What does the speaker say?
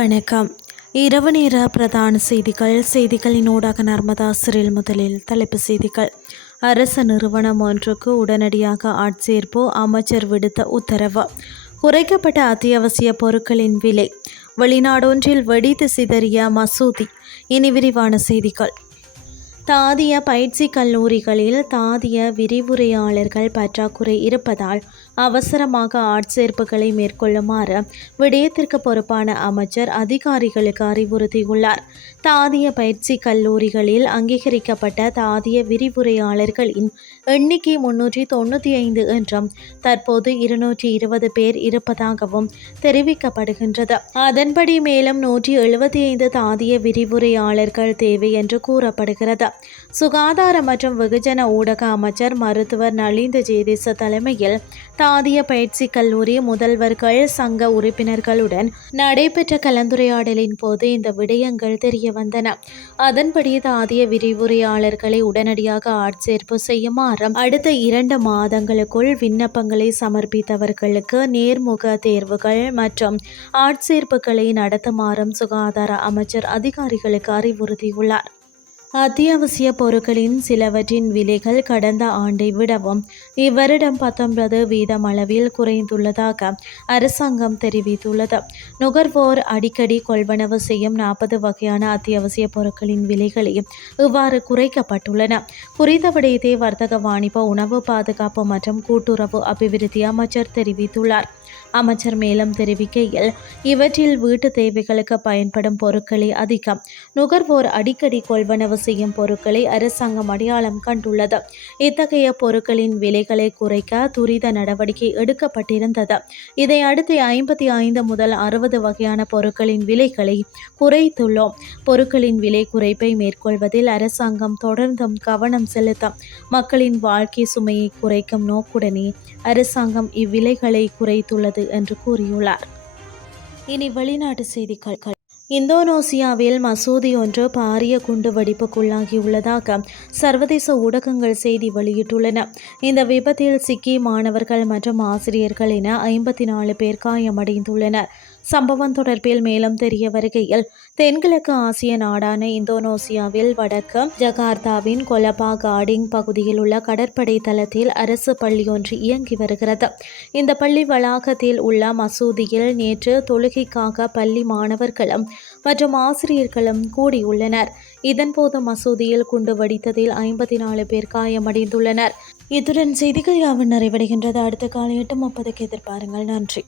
வணக்கம். இரவு நேர பிரதான செய்திகள். செய்திகளின் ஊடாக நர்மதா சிறில் முதலில் தலைப்பு செய்திகள். அரசு நிறுவனம் ஒன்றுக்கு உடனடியாக ஆட்சேர்ப்பு அமைச்சர் விடுத்த உத்தரவு. குறைக்கப்பட்ட அத்தியாவசிய பொருட்களின் விலை. வெளிநாடொன்றில் வெடித்து சிதறிய மசூதி. இனி விரிவான செய்திகள். தாதிய பயிற்சி கல்லூரிகளில் தாதிய விரிவுரையாளர்கள் பற்றாக்குறை இருப்பதால் அவசரமாக ஆட்சேர்ப்புகளை மேற்கொள்ளுமாறு விடயத்திற்கு பொறுப்பான அமைச்சர் அதிகாரிகளுக்கு அறிவுறுத்தியுள்ளார். தாதிய பயிற்சி கல்லூரிகளில் அங்கீகரிக்கப்பட்ட தாதிய விரிவுரையாளர்களின் எண்ணிக்கை முன்னூற்றி தொண்ணூற்றி ஐந்து என்றும் தற்போது இருநூற்றி இருபது பேர் இருப்பதாகவும் தெரிவிக்கப்படுகின்றது. அதன்படி மேலும் நூற்றி எழுபத்தி ஐந்து தாதிய விரிவுரையாளர்கள் தேவை என்று கூறப்படுகிறது. சுகாதார மற்றும் வெகுஜன ஊடக அமைச்சர் மருத்துவர் நலிந்த ஜெயதேச தலைமையில் தாதிய பயிற்சி கல்லூரி முதல்வர்கள் சங்க உறுப்பினர்களுடன் நடைபெற்ற கலந்துரையாடலின் போது இந்த விடயங்கள் தெரிய வந்தன அதன்படி தாதிய விரிவுரையாளர்களை உடனடியாக ஆட்சேர்ப்பு செய்யுமாறும் அடுத்த இரண்டு மாதங்களுக்குள் விண்ணப்பங்களை சமர்ப்பித்தவர்களுக்கு நேர்முக தேர்வுகள் மற்றும் ஆட்சேர்ப்புகளை நடத்துமாறும் சுகாதார அமைச்சர் அதிகாரிகளுக்கு அறிவுறுத்தியுள்ளார். அத்தியாவசிய பொருட்களின் சிலவற்றின் விலைகள் கடந்த ஆண்டை விடவும் இவ்வருடம் பத்தொன்பது வீதம் அளவில் குறைந்துள்ளதாக அரசாங்கம் தெரிவித்துள்ளது. நுகர்வோர் அடிக்கடி கொள்வனவு செய்யும் நாற்பது வகையான அத்தியாவசிய பொருட்களின் விலைகளையும் இவ்வாறு குறைக்கப்பட்டுள்ளன. குறித்த விடயத்தை வர்த்தக வாணிப உணவு பாதுகாப்பு மற்றும் கூட்டுறவு அபிவிருத்தி அமைச்சர் தெரிவித்துள்ளார். அமைச்சர் மேலும் தெரிவிக்கையில் இவற்றில் வீட்டு தேவைகளுக்கு பயன்படும் பொருட்களே அதிகம் நுகர்வோர் அடிக்கடி கொள்வனவு செய்யும் பொருட்களை அரசாங்கம் அடையாளம் கண்டுள்ளது. இத்தகைய பொருட்களின் விலைகளை குறைக்க துரித நடவடிக்கை எடுக்கப்பட்டிருந்தது. இதை அடுத்து ஐம்பத்தி ஐந்து முதல் அறுபது வகையான பொருட்களின் விலைகளை குறைத்துள்ளோம். பொருட்களின் விலை குறைப்பை மேற்கொள்வதில் அரசாங்கம் தொடர்ந்தும் கவனம் செலுத்தும். மக்களின் வாழ்க்கை சுமையை குறைக்கும் நோக்குடனே அரசாங்கம் இவ்விலைகளை குறைத்துள்ளது என்று கூறியுள்ளார். இனி வெளிநாட்டு செய்திகள். இந்தோனேசியாவில் மசூதி ஒன்று பாரிய குண்டு வெடிப்புக்குள்ளாகியுள்ளதாக சர்வதேச ஊடகங்கள் செய்தி வெளியிட்டுள்ளன. இந்த விபத்தில் சிக்கி மாணவர்கள் மற்றும் ஆசிரியர்கள் என ஐம்பத்தி நாலு பேர் காயமடைந்துள்ளனர். சம்பவம் தொடர்பில் மேலும் தெரிய வருகையில் தென்கிழக்கு ஆசிய நாடான இந்தோனேசியாவில் வடக்கு ஜகார்த்தாவின் கொலபா காடிங் பகுதியில் உள்ள கடற்படை தளத்தில் அரசு பள்ளி ஒன்று இயங்கி வருகிறது. இந்த பள்ளி வளாகத்தில் உள்ள மசூதியில் நேற்று தொழுகைக்காக பள்ளி மாணவர்களும் மற்றும் ஆசிரியர்களும் கூடியுள்ளனர். இதன்போது மசூதியில் குண்டு வெடித்ததில் ஐம்பத்தி நாலு பேர் காயமடைந்துள்ளனர். இத்துடன் செய்திகள் யாவும் நிறைவடைகின்றது. அடுத்த காலை எட்டு முப்பதுக்கு எதிர்பாருங்கள். நன்றி.